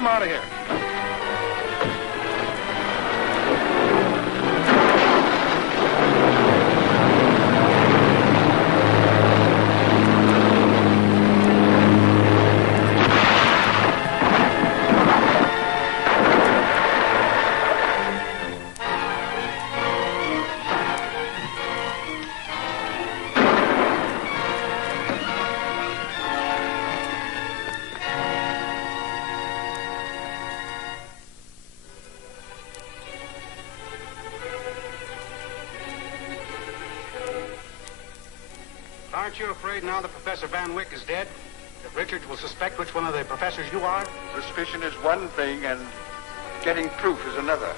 him out of here. Aren't you afraid now that Professor Van Wyck is dead, that Richards will suspect which one of the professors you are? Suspicion is one thing, and getting proof is another.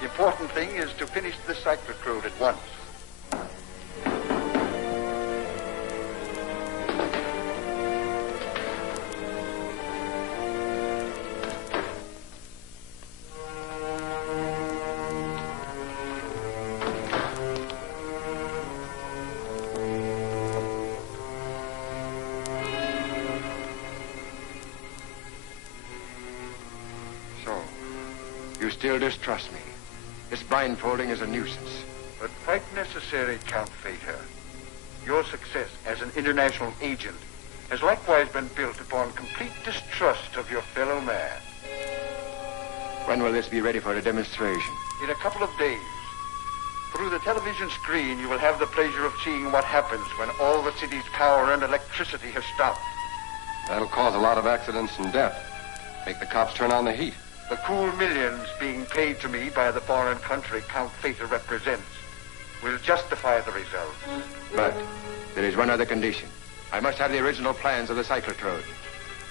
The important thing is to finish the cyclotron at once. You still distrust me. This blindfolding is a nuisance. But quite necessary, Count Fater. Your success as an international agent has likewise been built upon complete distrust of your fellow man. When will this be ready for a demonstration? In a couple of days. Through the television screen, you will have the pleasure of seeing what happens when all the city's power and electricity have stopped. That'll cause a lot of accidents and death. Make the cops turn on the heat. The cool millions being paid to me by the foreign country Count Fater represents will justify the result. But there is one other condition. I must have the original plans of the cyclotron,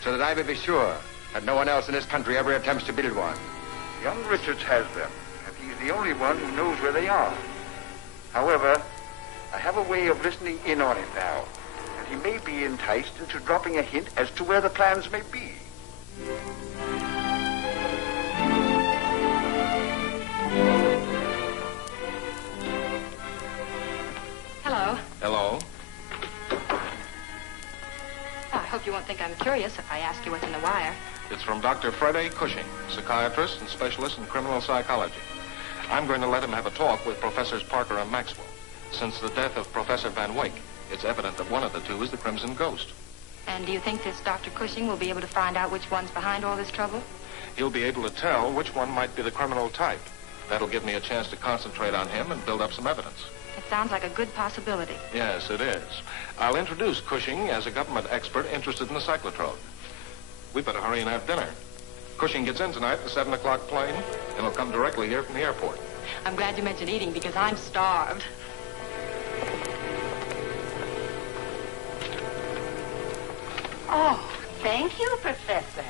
so that I may be sure that no one else in this country ever attempts to build one. Young Richards has them, and he's the only one who knows where they are. However, I have a way of listening in on him now, and he may be enticed into dropping a hint as to where the plans may be. Hello. Hello. I hope you won't think I'm curious if I ask you what's in the wire. It's from Dr. Fred A. Cushing, psychiatrist and specialist in criminal psychology. I'm going to let him have a talk with Professors Parker and Maxwell. Since the death of Professor Van Wyck, it's evident that one of the two is the Crimson Ghost. And do you think this Dr. Cushing will be able to find out which one's behind all this trouble? He'll be able to tell which one might be the criminal type. That'll give me a chance to concentrate on him and build up some evidence. It sounds like a good possibility. Yes, it is. I'll introduce Cushing as a government expert interested in the cyclotron. We better hurry and have dinner. Cushing gets in tonight, the 7 o'clock plane, and he'll come directly here from the airport. I'm glad you mentioned eating because I'm starved. Oh, thank you, Professor.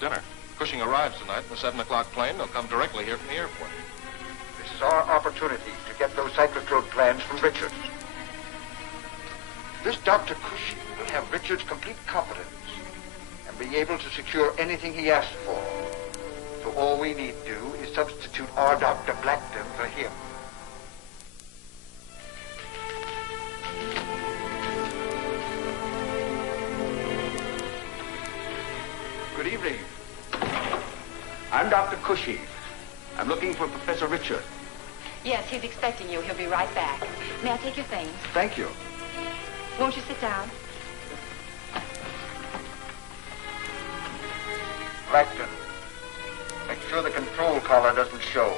Dinner. Cushing arrives tonight in the 7 o'clock plane. They'll come directly here from the airport. This is our opportunity to get those cyclotron plans from Richards. This Dr. Cushing will have Richards' complete confidence and be able to secure anything he asks for. So all we need do is substitute our Dr. Blackton for him. Good evening. I'm Dr. Cushing. I'm looking for Professor Richard. Yes, he's expecting you. He'll be right back. May I take your things? Thank you. Won't you sit down? Blackton, make sure the control collar doesn't show.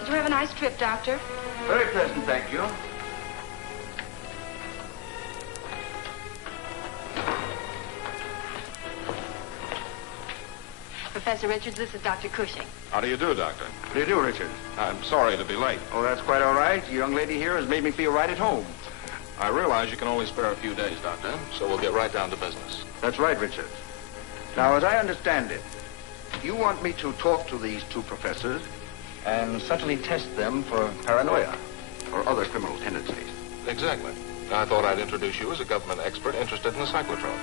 Did you have a nice trip, Doctor? Very pleasant, thank you. Professor Richards, this is Dr. Cushing. How do you do, Doctor? How do you do, Richard? I'm sorry to be late. Oh, that's quite all right. The young lady here has made me feel right at home. I realize you can only spare a few days, Doctor, so we'll get right down to business. That's right, Richard. Now, as I understand it, you want me to talk to these two professors and subtly test them for paranoia or other criminal tendencies. Exactly. I thought I'd introduce you as a government expert interested in the cyclotron.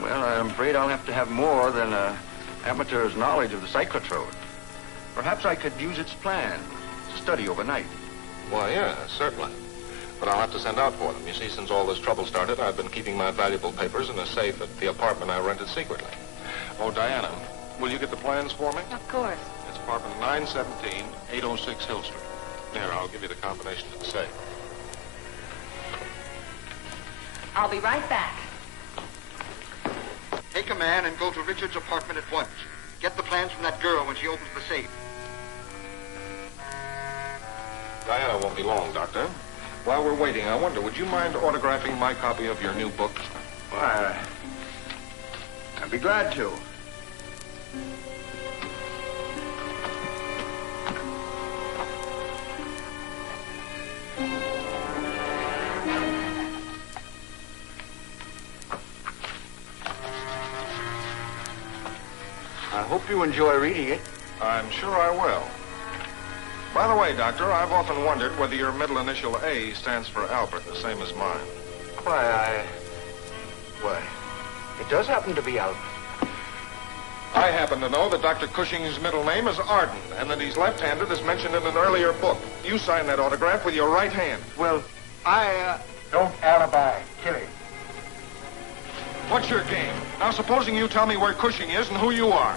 Well, I'm afraid I'll have to have more than an amateur's knowledge of the cyclotron. Perhaps I could use its plans to study overnight. Why, yeah, certainly. But I'll have to send out for them. You see, since all this trouble started, I've been keeping my valuable papers in a safe at the apartment I rented secretly. Oh, Diana, will you get the plans for me? Of course. It's apartment 917, 806 Hill Street. Here, I'll give you the combination to the safe. I'll be right back. Take a man and go to Richard's apartment at once. Get the plans from that girl when she opens the safe. Diana won't be long, Doctor. While we're waiting, I wonder, would you mind autographing my copy of your new book? Why, I'd be glad to. I hope you enjoy reading it. I'm sure I will. By the way, Doctor, I've often wondered whether your middle initial A stands for Albert, the same as mine. Why, it does happen to be Albert. I happen to know that Dr. Cushing's middle name is Arden, and that he's left-handed as mentioned in an earlier book. You sign that autograph with your right hand. Well, Don't alibi, Tilly. What's your game? Now, supposing you tell me where Cushing is and who you are.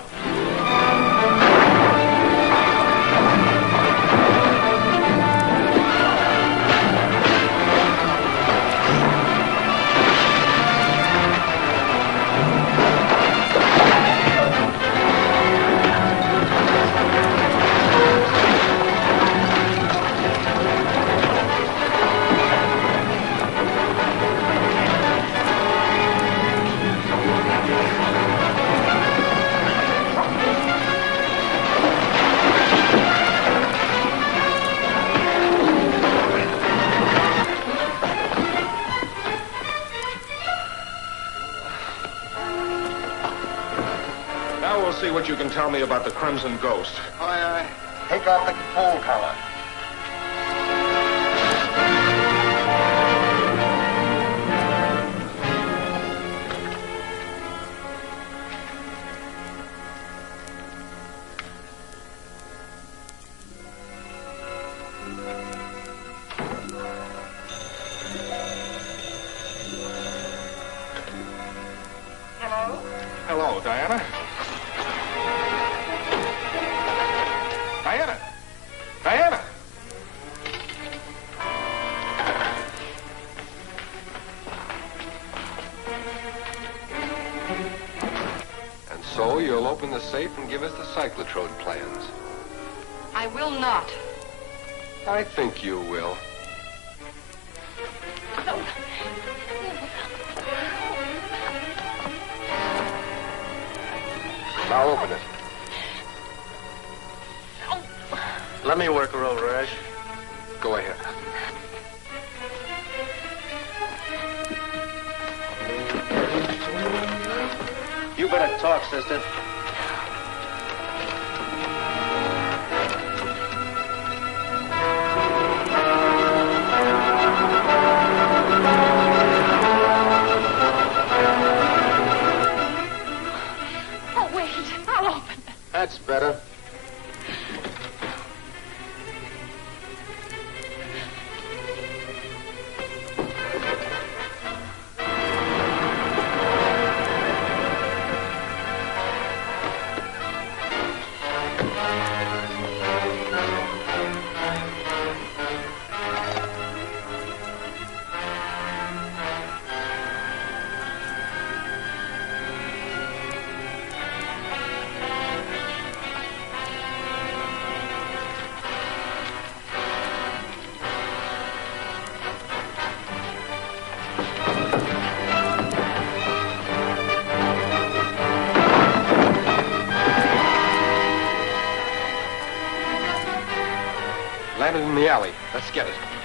See what you can tell me about the Crimson Ghost. Take off the pole collar. Hello? Hello, Diana. Diana! And so you'll open the safe and give us the cyclotrode plans. I will not. I think you will. Now open it. Let me work her over, Ash. Go ahead. You better talk, sister. Oh, wait. I'll open it. That's better. in the alley. Let's get it.